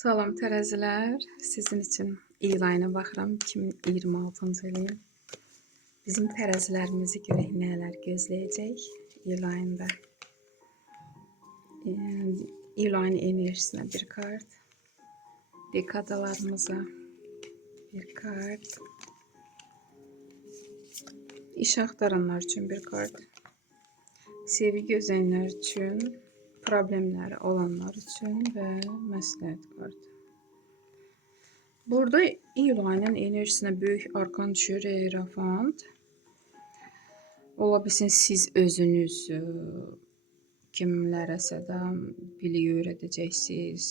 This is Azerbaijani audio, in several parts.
Salam tərəzilər, sizin üçün iyul ayına baxıram 2026-cı ilin. Bizim tərəzilərimizi görək nələr gözləyəcək iyul ayında. İyul ayının enerjisinə bir kart, dekadalarımıza bir kart, iş axtaranlar üçün bir kart, sevgi gözləyənlər üçün, problemləri olanlar üçün və məsləhət kartı. Burada iyul ayının enerjisinə böyük arkan düşür, Hierophant. Ola bilsin siz özünüz kimlərəsə də biliyi öyrədəcəksiniz.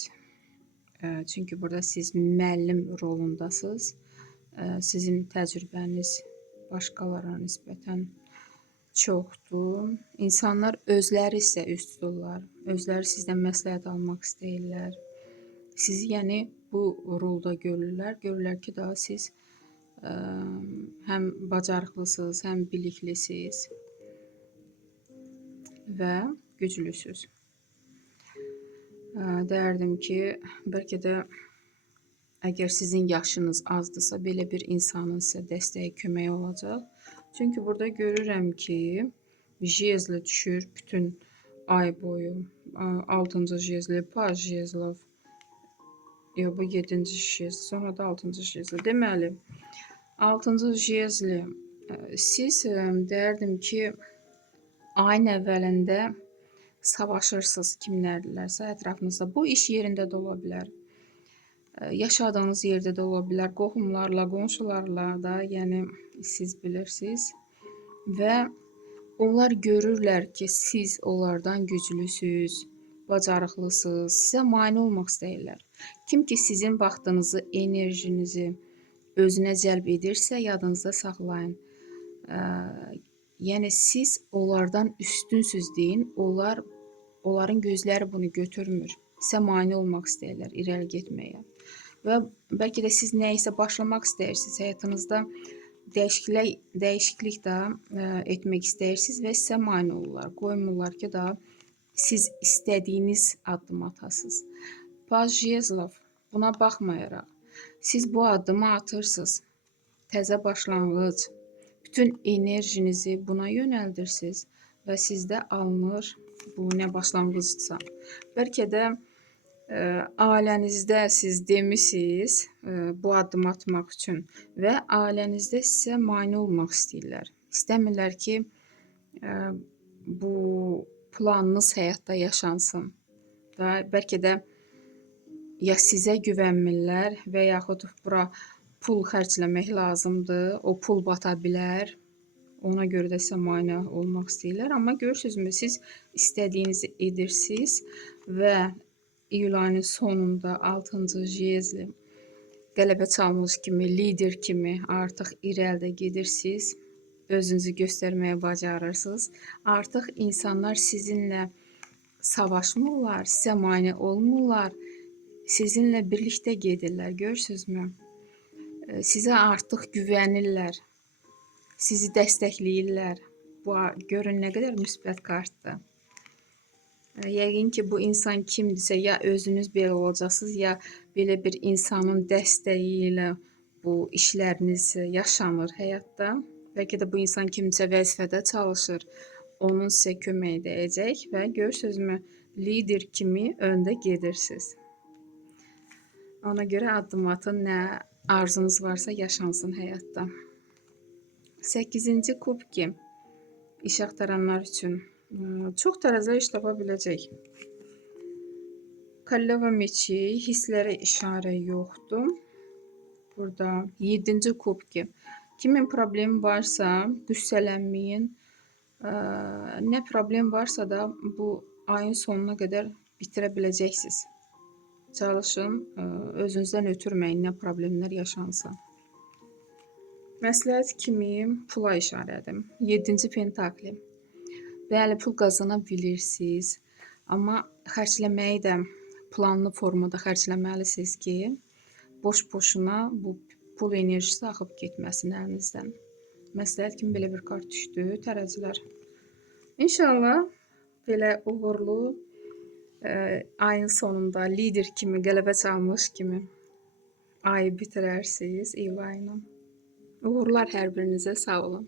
Çünki burada siz müəllim rolundasınız. Sizin təcrübəniz başqalarına nisbətən çoxdur. İnsanlar özləri isə üst tuturlar. Özləri sizdən məsləhət almaq istəyirlər. Sizi yəni bu rolda görürlər. Görürlər ki, daha siz həm bacarıqlısınız, həm biliklisiniz və güclüsünüz. Deyərdim ki, bəlkə də əgər sizin yaşınız azdırsa, belə bir insanın sizə dəstəyi, köməyi olacaq. Çünki burada görürəm ki, jezli düşür bütün ay boyu. 6-cı jezli, paj jezlov. Yox, bu 7-ci jezli, sonra da 6-cı jezli. Deməli, 6-cı jezli, siz deyərdim ki, ayın əvvəlində savaşırsınız kimlərdirlərsə ətrafınızda. Bu iş yerində də ola bilər. Yaşadığınız yerdə də ola bilər. Qohumlarla, qonşularla da, yəni siz bilirsiniz. Və onlar görürlər ki, siz onlardan güclüsünüz, bacarıqlısınız, sizə mane olmaq istəyirlər. Kim ki sizin vaxtınızı, enerjinizi özünə cəlb edirsə, yadınızda saxlayın. Yəni siz onlardan üstünsüz deyin, onların gözləri bunu götürmür. Sizə mane olmaq istəyirlər, irəli getməyə. Və bəlkə də siz nəyisə başlamaq istəyirsiniz, həyatınızda dəyişiklik də etmək istəyirsiniz və sizə mane olurlar. Qoymurlar ki, daha siz istədiyiniz addım atasınız. Paj jezlov, buna baxmayaraq, siz bu addımı atırsınız. Təzə başlanğıc, bütün enerjinizi buna yönəldirsiniz və sizdə alınır bu nə başlanğıcsa. Bəlkə də ailənizdə siz demisiniz bu addımı atmaq üçün və ailənizdə sizə mane olmaq istəyirlər. İstəmirlər ki, bu planınız həyatda yaşansın. Bəlkə də ya sizə güvənmirlər və yaxud bura pul xərcləmək lazımdır, o pul bata bilər. Ona görə də sizə mane olmaq istəyirlər. Amma görürsünüzmü, siz istədiyinizi edirsiniz və iyul ayının sonunda 6-cı jezli qələbə çalmış kimi, lider kimi artıq irəlidə gedirsiniz. Özünüzü göstərməyə bacarırsınız. Artıq insanlar sizinlə savaşmırlar, sizə mane olmurlar. Sizinlə birlikdə gedirlər, görürsünüzmü? Sizə artıq güvənirlər, sizi dəstəkləyirlər. Bu, görün nə qədər müsbət kartdır. Yəqin ki, bu insan kimdirsə, ya özünüz belə olacaqsınız, ya belə bir insanın dəstəyi ilə bu işləriniz yaşanır həyatda. Bəlkə də bu insan kimsə vəzifədə çalışır, onun sizə kömək edəcək və görürsünüzmü, lider kimi öndə gedirsiniz. Ona görə addım atın, nə arzunuz varsa yaşansın həyatda. 8-ci kubki, iş axtaranlar üçün. Çox tərəzilər iş tapa biləcək. Koroleva meçi, hisslərə işarə yoxdur. Burada 7-ci kubki. Kimin problemi varsa, qüssələnməyin. Nə problem varsa da bu ayın sonuna qədər bitirə biləcəksiniz. Çalışın, özünüzdən ötürməyin, nə problemlər yaşansa. Məsləhət kimi pula işarədir. 7-ci pentakli. Bəli, pul qazana bilirsiniz, amma xərcləməyi də planlı formada xərcləməlisiniz ki, boş-boşuna bu pul enerjisi axıb getməsin əlinizdən. Məsləhət kimi belə bir kart düşdü, tərəzilər. İnşallah belə uğurlu ayın sonunda lider kimi, qələbə çalmış kimi ayı bitirərsiniz iyul ayının. Uğurlar hər birinizə, sağ olun.